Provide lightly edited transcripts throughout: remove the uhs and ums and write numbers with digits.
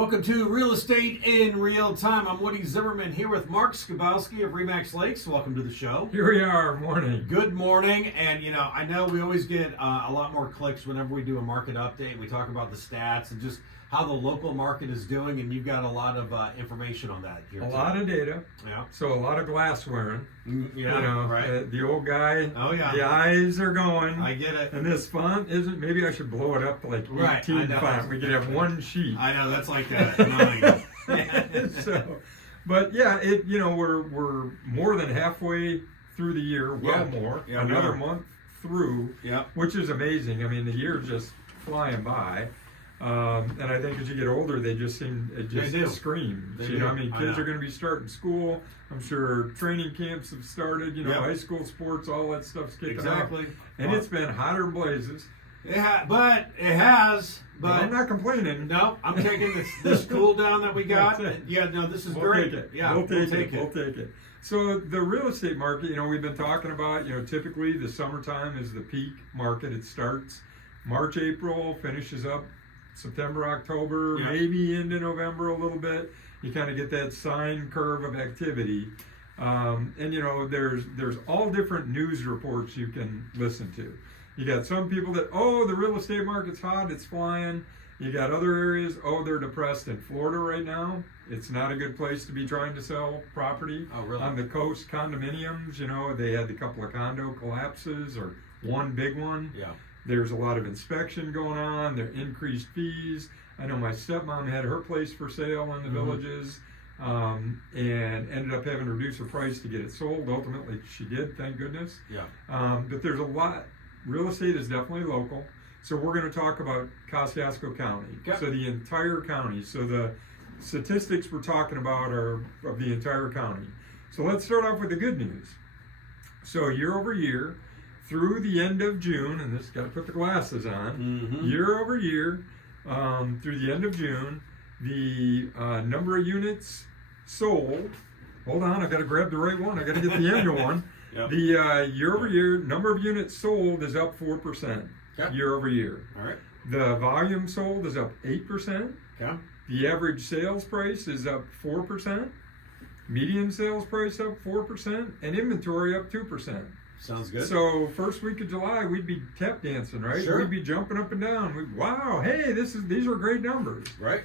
Welcome to Real Estate in Real Time. I'm Woody Zimmerman here with Mark Skabowski of Remax Lakes. Welcome to the show. Here we are, morning. Good morning. And, I know we always get a lot more clicks whenever we do a market update. We talk about the stats and just how the local market is doing, and you've got a lot of information on that here. A lot of data. Yeah. So a lot of glass wearing. Yeah, right. The old guy. Oh, yeah. The eyes are going. I get it. And this font isn't, maybe I should blow it up to like 18 font. We could have one sheet. I know, that's like mine. But yeah, we're more than halfway through the year, more. Yeah, another month through, which is amazing. I mean, the year's just flying by. And I think as you get older, they just scream. Kids are going to be starting school. I'm sure training camps have started. High school sports, all that stuff's kicking off. And it's been hotter than blazes. It has. But I'm not complaining. No, I'm taking this cool down that we got. This is great. Take it. Yeah, we'll take it. So the real estate market, we've been talking about, typically the summertime is the peak market. It starts March, April, finishes up September, October, maybe into November a little bit. You kind of get that sine curve of activity. There's all different news reports you can listen to. You got some people that, the real estate market's hot, it's flying. You got other areas, they're depressed. In Florida right now, it's not a good place to be trying to sell property. Oh, really? On the coast, condominiums, they had a couple of condo collapses or one big one. Yeah. There's a lot of inspection going on. There are increased fees. I know my stepmom had her place for sale in the villages and ended up having to reduce her price to get it sold. Ultimately, she did, thank goodness. Yeah. But there's a lot. Real estate is definitely local. So we're going to talk about Kosciuszko County. Okay. So the entire county. So the statistics we're talking about are of the entire county. So let's start off with the good news. So year over year, through the end of June, and this got to put the glasses on, year over year, through the end of June, the number of units sold, hold on, I got to grab the right one, I got to get the annual one. Yep. The year over year, number of units sold is up 4% year over year. All right. The volume sold is up 8%. Okay. The average sales price is up 4%. Median sales price up 4%, and inventory up 2%. Sounds good. So first week of July, we'd be tap dancing, right? Sure. We'd be jumping up and down. Wow, hey, these are great numbers. Right.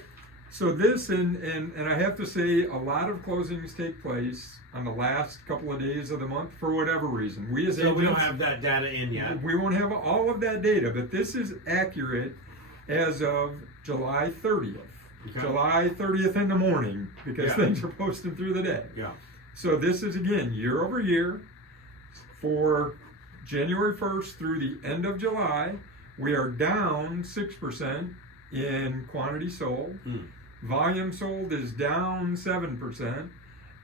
So this and I have to say, a lot of closings take place on the last couple of days of the month for whatever reason. We as agents, we don't have that data in yet. We won't have all of that data, but this is accurate as of July 30th. Okay. July 30th in the morning, because things are posting through the day. Yeah. So this is, again, year over year. For January 1st through the end of July, we are down 6% in quantity sold. Volume sold is down 7%.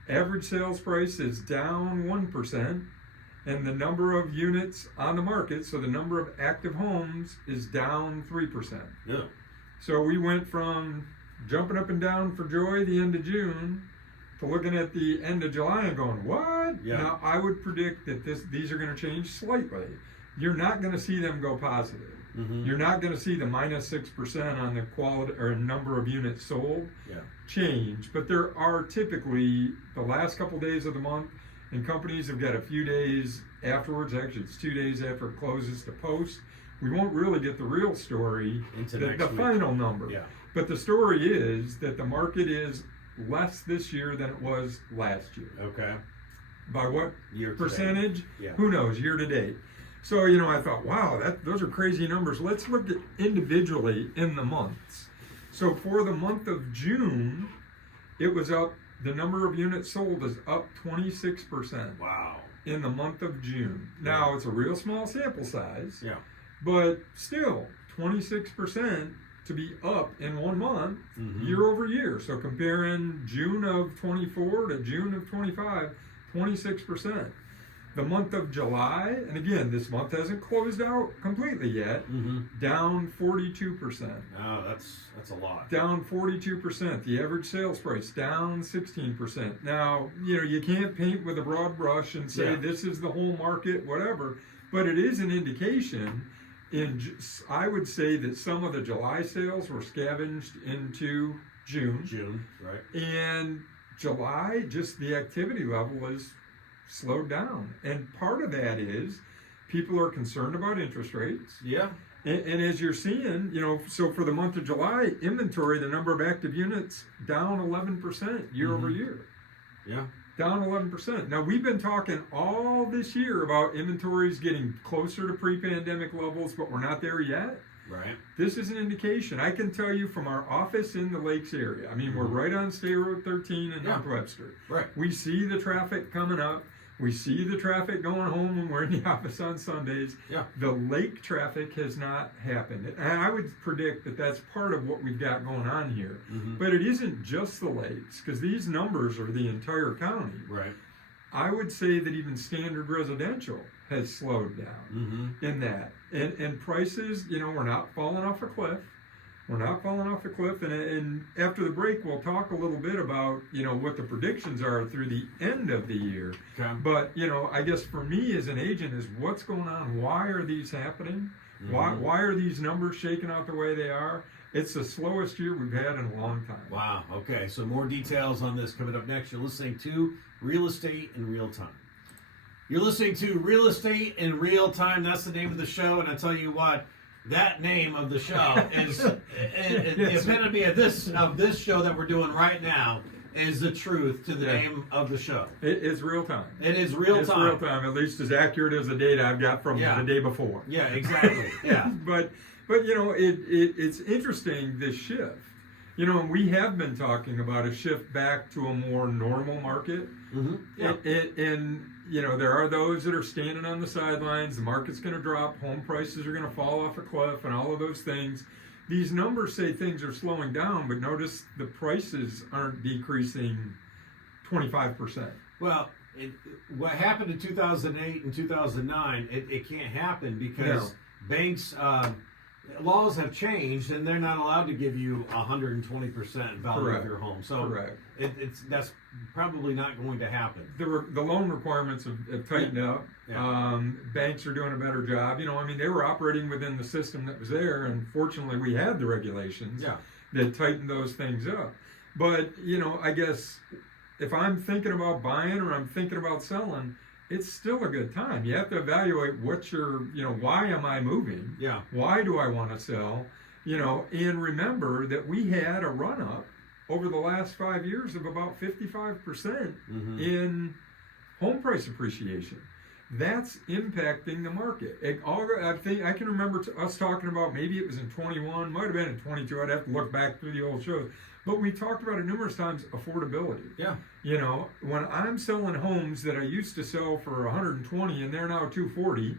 Average sales price is down 1%. And the number of units on the market, so the number of active homes, is down 3%. Yeah. So we went from jumping up and down for joy the end of June to looking at the end of July and going, what? Yeah. Now, I would predict that these are going to change slightly. You're not going to see them go positive. You're not going to see the minus 6% on the quality or number of units sold change. But there are typically the last couple days of the month, and companies have got a few days afterwards. Actually, it's 2 days after it closes to post. We won't really get the real story, the final number. Yeah. But the story is that the market is less this year than it was last year. Okay. By what year percentage? Yeah. Who knows, year to date. So, I thought, wow, those are crazy numbers. Let's look at individually in the months. So for the month of June, it was up, the number of units sold is up 26%. Wow. In the month of June. Now, it's a real small sample size. Yeah. But still, 26% to be up in 1 month, year over year. So comparing June of 24 to June of 25, 26%. The month of July, and again, this month hasn't closed out completely yet, down 42%. Oh, that's a lot. Down 42%. The average sales price down 16%. Now, you can't paint with a broad brush and say this is the whole market, whatever, but it is an indication. I would say that some of the July sales were scavenged into June, right? And July, just the activity level is slowed down, and part of that is people are concerned about interest rates. Yeah. And as you're seeing, so for the month of July, inventory, the number of active units down 11% year over year. Yeah. Down 11%. Now, we've been talking all this year about inventories getting closer to pre-pandemic levels, but we're not there yet. Right. This is an indication. I can tell you from our office in the Lakes area. I mean, we're right on State Road 13 in North Webster. Right. We see the traffic coming up. We see the traffic going home when we're in the office on Sundays. Yeah. The lake traffic has not happened. And I would predict that that's part of what we've got going on here. But it isn't just the lakes, because these numbers are the entire county. Right. I would say that even standard residential has slowed down in that. And prices, we're not falling off a cliff. We're not falling off a cliff. And after the break, we'll talk a little bit about, what the predictions are through the end of the year. Okay. But, I guess for me as an agent is what's going on? Why are these happening? Why are these numbers shaking out the way they are? It's the slowest year we've had in a long time. Wow. Okay. So more details on this coming up next. You're listening to Real Estate in Real Time. You're listening to Real Estate in Real Time. That's the name of the show. And I tell you what, that name of the show is the epitome of this show that we're doing right now is the truth to the name of the show. It's real time. It is real it's time. It's real time, at least as accurate as the data I've got from the day before. Yeah, exactly. Yeah. But it's interesting, this shift. And we have been talking about a shift back to a more normal market. Yeah. And there are those that are standing on the sidelines. The market's going to drop. Home prices are going to fall off a cliff and all of those things. These numbers say things are slowing down, but notice the prices aren't decreasing 25%. Well, what happened in 2008 and 2009, it can't happen because banks... laws have changed, and they're not allowed to give you 120% value of your home. So that's probably not going to happen. The loan requirements have tightened up. Yeah. Banks are doing a better job. They were operating within the system that was there, and fortunately we had the regulations that tightened those things up. But, I guess if I'm thinking about buying or I'm thinking about selling, it's still a good time. You have to evaluate why am I moving? Yeah. Why do I want to sell? And remember that we had a run up over the last 5 years of about 55% in home price appreciation. That's impacting the market. I can remember us talking about, maybe it was in 21, might have been in 22. I'd have to look back through the old shows. But we talked about it numerous times, affordability. Yeah. When I'm selling homes that I used to sell for 120 and they're now 240,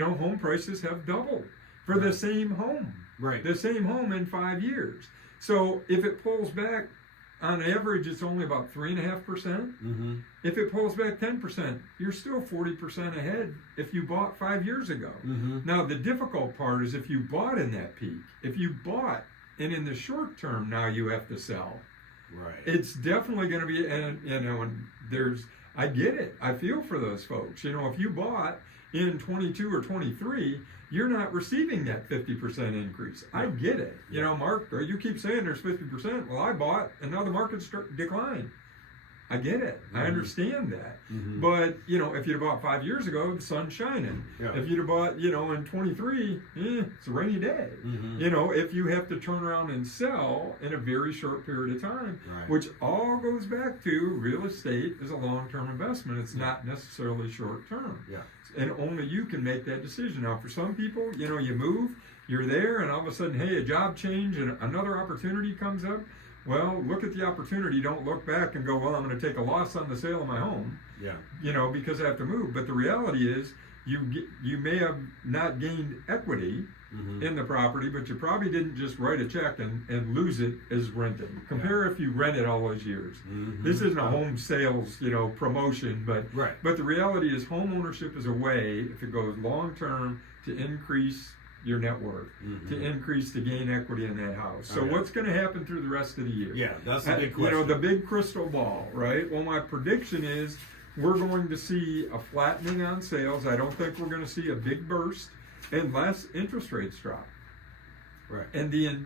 home prices have doubled for the same home. Right. The same home in 5 years. So if it pulls back, on average, it's only about 3.5%. If it pulls back 10%, you're still 40% ahead if you bought 5 years ago. Now, the difficult part is if you bought in that peak, if you bought and in the short term, now you have to sell. Right. It's definitely going to be, and I get it. I feel for those folks. If you bought in 22 or 23, you're not receiving that 50% increase. I get it. Mark, you keep saying there's 50%. Well, I bought, and now the market's declined. I get it. I understand that. But, if you'd have bought 5 years ago, the sun's shining. Yeah. If you'd have bought, in 23, it's a rainy day. If you have to turn around and sell in a very short period of time, which all goes back to real estate is a long-term investment. It's not necessarily short-term. Yeah. And only you can make that decision. Now, for some people, you move, you're there, and all of a sudden, hey, a job change and another opportunity comes up. Well, look at the opportunity. Don't look back and go, well, I'm going to take a loss on the sale of my home. Yeah. Because I have to move. But the reality is, you may have not gained equity in the property, but you probably didn't just write a check and lose it as rented. Compare if you rented all those years. This isn't a home sales, promotion, but the reality is home ownership is a way, if it goes long term, to increase your net worth, to increase to gain equity in that house. So what's going to happen through the rest of the year? Yeah, that's the big question. The big crystal ball, right? Well, my prediction is we're going to see a flattening on sales. I don't think we're going to see a big burst unless interest rates drop. Right. And the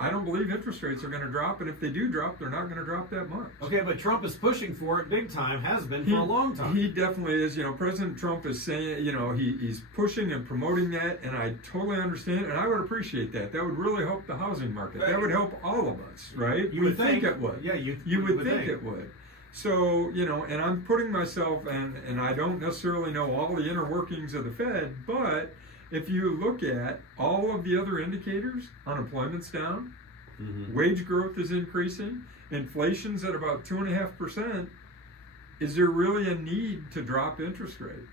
I don't believe interest rates are going to drop, and if they do drop, they're not going to drop that much. Okay, but Trump is pushing for it big time, has been for a long time. He definitely is. President Trump is saying, he's pushing and promoting that, and I totally understand, and I would appreciate that. That would really help the housing market. That would help all of us, right? You would think it would. Yeah, you would think it would. So, and I'm putting myself, and I don't necessarily know all the inner workings of the Fed, but if you look at all of the other indicators, unemployment's down, wage growth is increasing, inflation's at about 2.5%. Is there really a need to drop interest rate?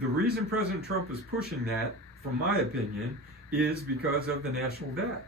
The reason President Trump is pushing that, from my opinion, is because of the national debt.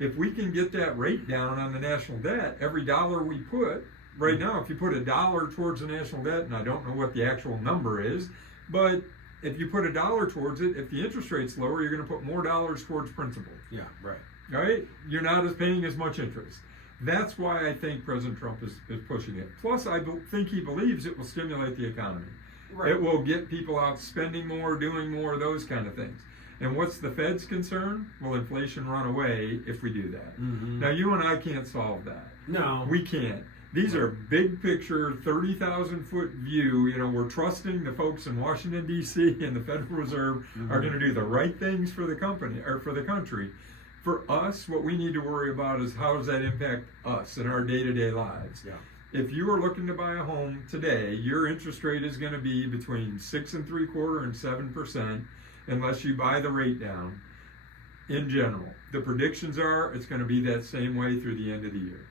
If we can get that rate down on the national debt, every dollar we put, right now, if you put $1 towards the national debt, and I don't know what the actual number is, but if you put $1 towards it, if the interest rate's lower, you're going to put more dollars towards principal. Yeah, right. Right? You're not paying as much interest. That's why I think President Trump is pushing it. Plus, I think he believes it will stimulate the economy. Right. It will get people out spending more, doing more, those kind of things. And what's the Fed's concern? Will inflation run away if we do that? Now, you and I can't solve that. No. We can't. These are big picture, 30,000 foot view. We're trusting the folks in Washington, D.C. and the Federal Reserve are going to do the right things for the company or for the country. For us, what we need to worry about is how does that impact us in our day-to-day lives. Yeah. If you are looking to buy a home today, your interest rate is going to be between 6.75% and 7% unless you buy the rate down. In general, the predictions are it's going to be that same way through the end of the year.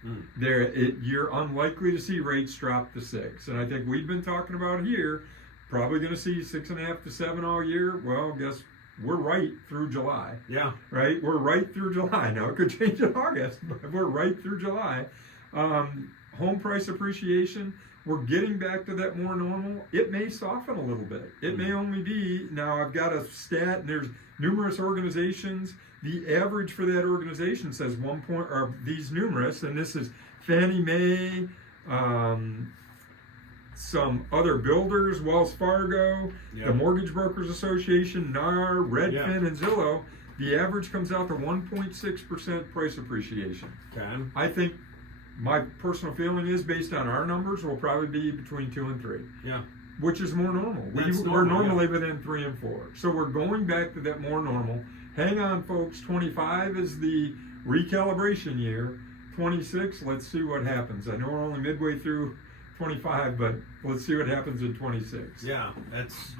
You're unlikely to see rates drop to 6, and I think we've been talking about here, probably going to see 6.5 to 7 all year. Well, guess we're right through July. Yeah. Right? We're right through July. Now, it could change in August, but we're right through July. Home price appreciation, we're getting back to that more normal. It may soften a little bit. It may only be, now I've got a stat, and there's numerous organizations. The average for that organization says these numerous, and this is Fannie Mae, some other builders, Wells Fargo, the Mortgage Brokers Association, NAR, Redfin, and Zillow. The average comes out to 1.6% price appreciation. Okay. I think my personal feeling is, based on our numbers, will probably be between 2 and 3. Yeah. Which is more normal. We're normally within 3 and 4. So we're going back to that more normal. Hang on, folks. 25 is the recalibration year. 26, let's see what happens. I know we're only midway through 25, but let's see what happens in 26. Yeah,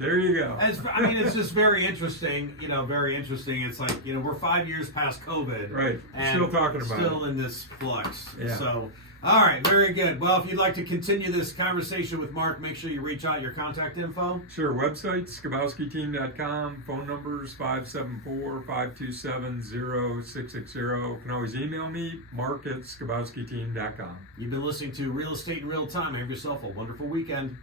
there you go. It's just very interesting. Very interesting. It's like we're 5 years past COVID, right? And still talking about still it. In this flux. Yeah. So, all right, very good. Well, if you'd like to continue this conversation with Mark, make sure you reach out your contact info. Sure. Website skabowskiteam.com. Phone numbers 574-527-0660. Can always email me, mark@skabowskiteam.com. You've been listening to Real Estate in Real Time. Have yourself a wonderful weekend.